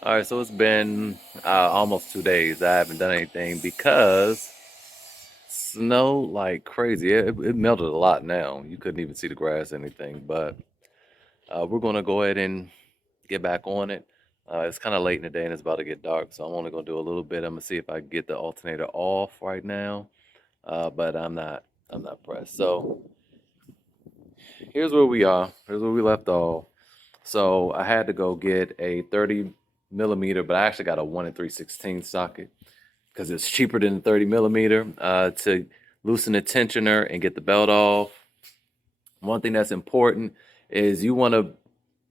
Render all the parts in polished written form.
All right, so it's been almost 2 days. I haven't done anything because snow like crazy. It melted a lot now. You couldn't even see the grass, or anything. But we're gonna go ahead and get back on it. It's kind of late in the day and it's about to get dark, so I'm only gonna do a little bit. I'm gonna see if I can get the alternator off right now. But I'm not. I'm not pressed. So here's where we are. Here's where we left off. So I had to go get a 30 millimeter, but I actually got a 1 and 3/16 socket because it's cheaper than the 30 millimeter to loosen the tensioner and get the belt off. One thing that's important is you want to,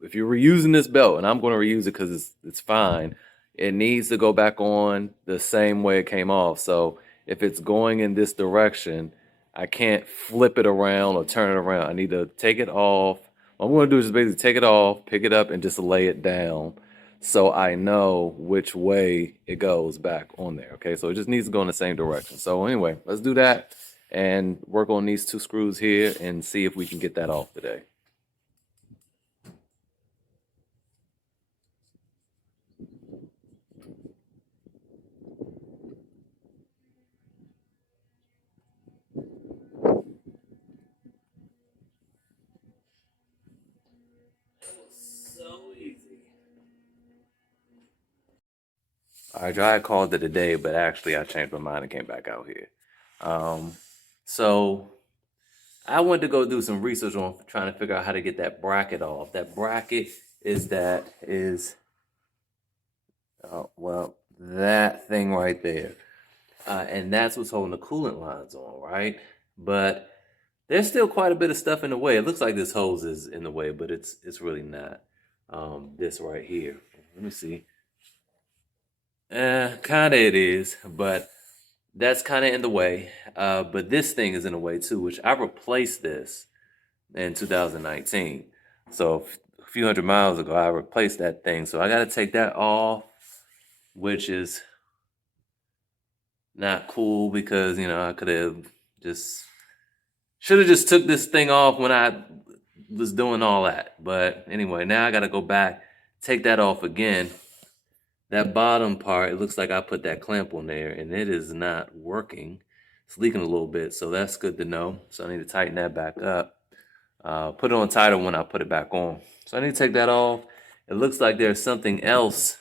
if you're reusing this belt, and I'm going to reuse it because it's fine, it needs to go back on the same way it came off. So if it's going in this direction, I can't flip it around or turn it around. I need to take it off. What I'm going to do is just basically take it off, pick it up, and just lay it down so I know which way it goes back on there. Okay, so it just needs to go in the same direction. So anyway, let's do that and work on these two screws here and see if we can get that off today. So easy. I tried called it a day, but actually I changed my mind and came back out here. Um, so I went to go do some research on trying to figure out how to get that bracket off. That bracket is well, that thing right there, and that's what's holding the coolant lines on, right? But there's still quite a bit of stuff in the way. It looks like this hose is in the way, but it's really not. This right here. Let me see. Kinda it is, but that's kind of in the way. But this thing is in the way too, which I replaced this in 2019. So a few hundred miles ago, I replaced that thing. So I got to take that off, which is not cool because I could have just should have just took this thing off when I was doing all that. But anyway, now I got to go back, take that off again. That bottom part, it looks like I put that clamp on there and it is not working. It's leaking a little bit, so that's good to know. So I need to tighten that back up. Put it on tighter when I put it back on. So I need to take that off. It looks like there's something else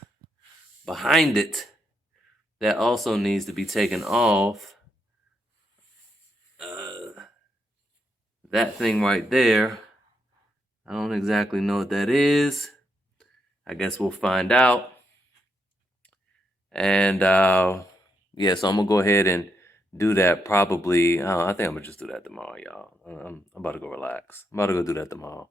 behind it that also needs to be taken off. That thing right there, I don't exactly know what that is. I guess we'll find out. And yeah, so I'm gonna go ahead and do that probably. I think I'm gonna just do that tomorrow, y'all. I'm about to go relax. I'm about to go do that tomorrow.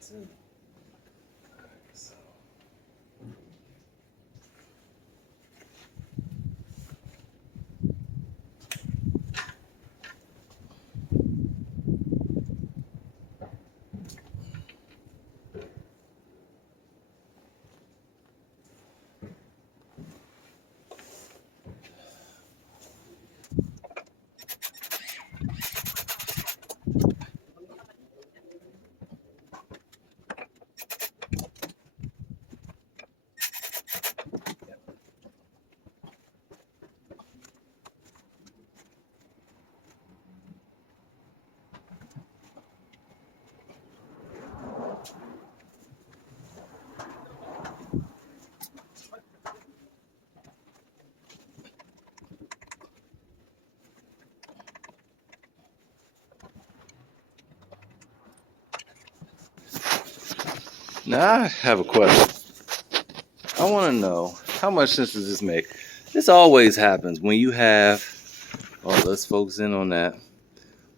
Too. So. Now I have a question. I want to know, how much sense does this make? This always happens when you have, oh, let's focus in on that.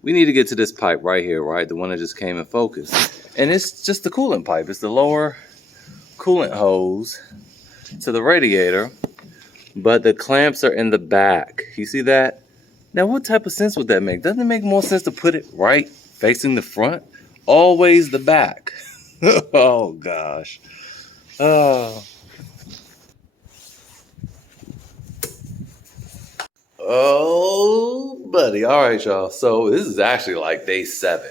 We need to get to this pipe right here, right? The one that just came in focus. And it's just the coolant pipe. It's the lower coolant hose to the radiator, but the clamps are in the back. You see that? Now, what type of sense would that make? Doesn't it make more sense to put it right facing the front? Always the back. Oh, gosh. Oh. Oh, buddy. All right, y'all. So this is actually like day 7.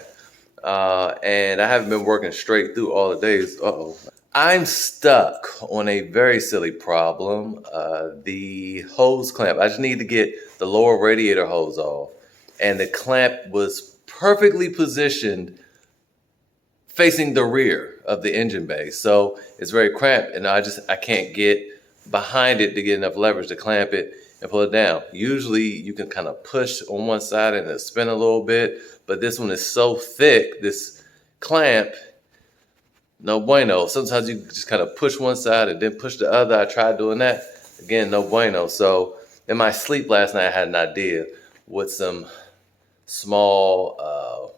And I haven't been working straight through all the days. Uh-oh. I'm stuck on a very silly problem. The hose clamp. I just need to get the lower radiator hose off. And the clamp was perfectly positioned facing the rear of the engine bay. So it's very cramped and I can't get behind it to get enough leverage to clamp it and pull it down. Usually you can kind of push on one side and it'll spin a little bit, but this one is so thick, this clamp, no bueno. Sometimes you just kind of push one side and then push the other. I tried doing that. Again, no bueno. So in my sleep last night, I had an idea with some small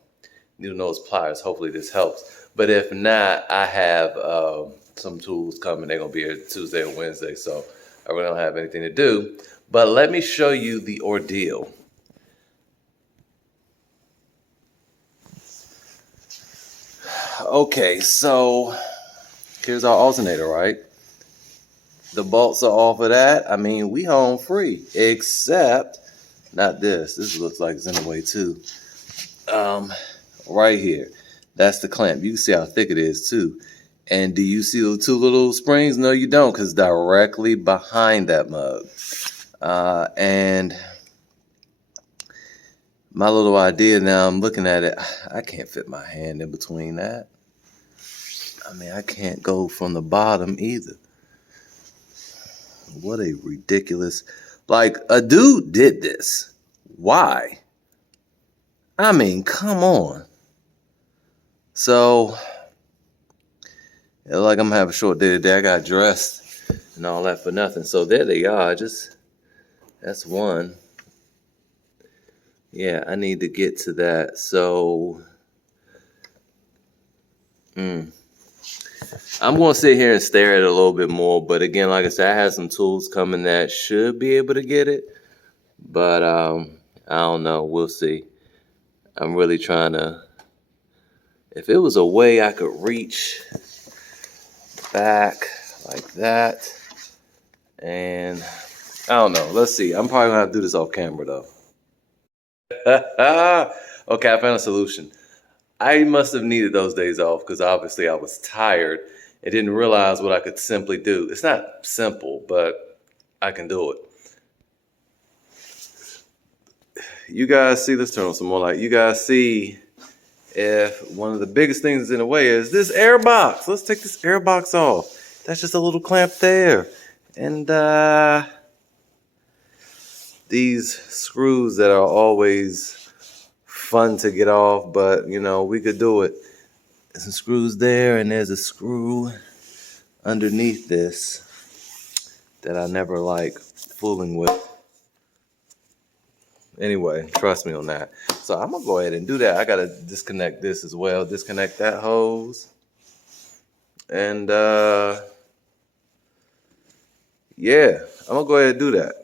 needle nose pliers. Hopefully this helps. But if not, I have some tools coming. They're going to be here Tuesday or Wednesday. So I really don't have anything to do. But let me show you the ordeal. Okay, so here's our alternator, right? The bolts are off of that. I mean, we home free, except not this. This looks like it's in the way too. Right here, that's the clamp. You can see how thick it is too. And do you see the 2 little springs? No, you don't, because directly behind that mug. And my little idea now, I'm looking at it, I can't fit my hand in between that. I mean, I can't go from the bottom either. What a ridiculous, like, a dude did this. Why? I mean, come on. So, like I'm gonna have a short day today. I got dressed and all that for nothing. So there they are. That's one. Yeah, I need to get to that. So, I'm going to sit here and stare at it a little bit more. But again, like I said, I have some tools coming that should be able to get it. But I don't know. We'll see. I'm really trying to. If it was a way I could reach back like that. And I don't know. Let's see. I'm probably going to have to do this off camera, though. Okay, I found a solution. I must have needed those days off because obviously I was tired and didn't realize what I could simply do. It's not simple, but I can do it. You guys see, let's turn on some more light. You guys see if one of the biggest things in the way is this air box. Let's take this air box off. That's just a little clamp there. And these screws that are always fun to get off, but you know, we could do it. There's some screws there, and there's a screw underneath this that I never like fooling with. Anyway, trust me on that. So I'm gonna go ahead and do that. I gotta disconnect this as well, disconnect that hose. And yeah, I'm gonna go ahead and do that.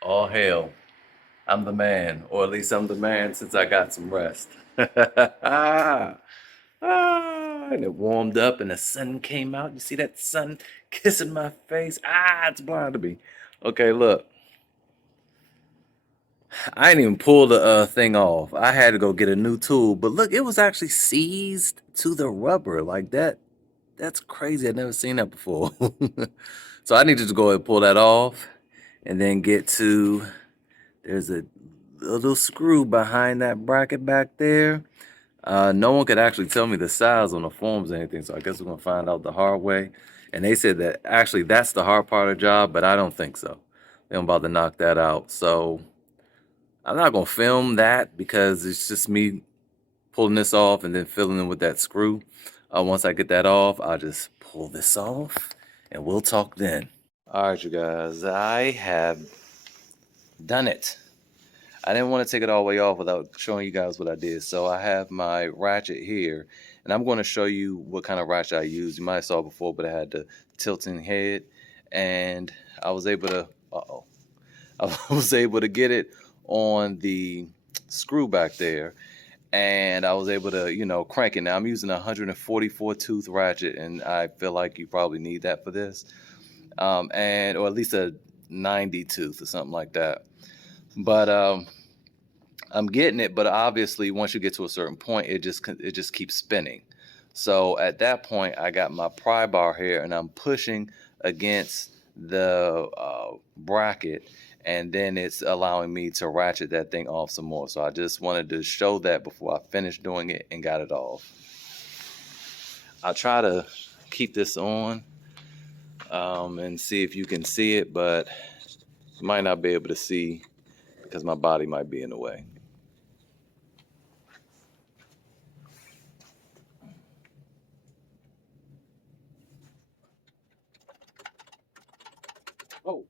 All hail. I'm the man, or at least I'm the man since I got some rest. And it warmed up and the sun came out. You see that sun kissing my face? It's blinding me. Okay, look. I didn't even pull the thing off. I had to go get a new tool. But look, it was actually seized to the rubber like that. That's crazy. I've never seen that before. So I need to go ahead and pull that off and then get to, there's a little screw behind that bracket back there. No one could actually tell me the size on the forms or anything, so I guess we're going to find out the hard way. And they said that actually that's the hard part of the job, but I don't think so. They don't bother to knock that out. So I'm not going to film that because it's just me pulling this off and then filling in with that screw. Once I get that off, I'll just pull this off and we'll talk then. All right, you guys, I have done it. I didn't want to take it all the way off without showing you guys what I did. So I have my ratchet here, and I'm going to show you what kind of ratchet I use. You might have saw it before, but I had the tilting head, and I was able to, I was able to get it on the screw back there, and I was able to, you know, crank it. Now I'm using a 144 tooth ratchet, and I feel like you probably need that for this, and or at least a 90 tooth or something like that. But I'm getting it, but obviously once you get to a certain point, it just keeps spinning. So at that point, I got my pry bar here, and I'm pushing against the bracket, and then it's allowing me to ratchet that thing off some more. So I just wanted to show that before I finished doing it and got it off. I'll try to keep this on and see if you can see it, but you might not be able to see because my body might be in the way. Oh.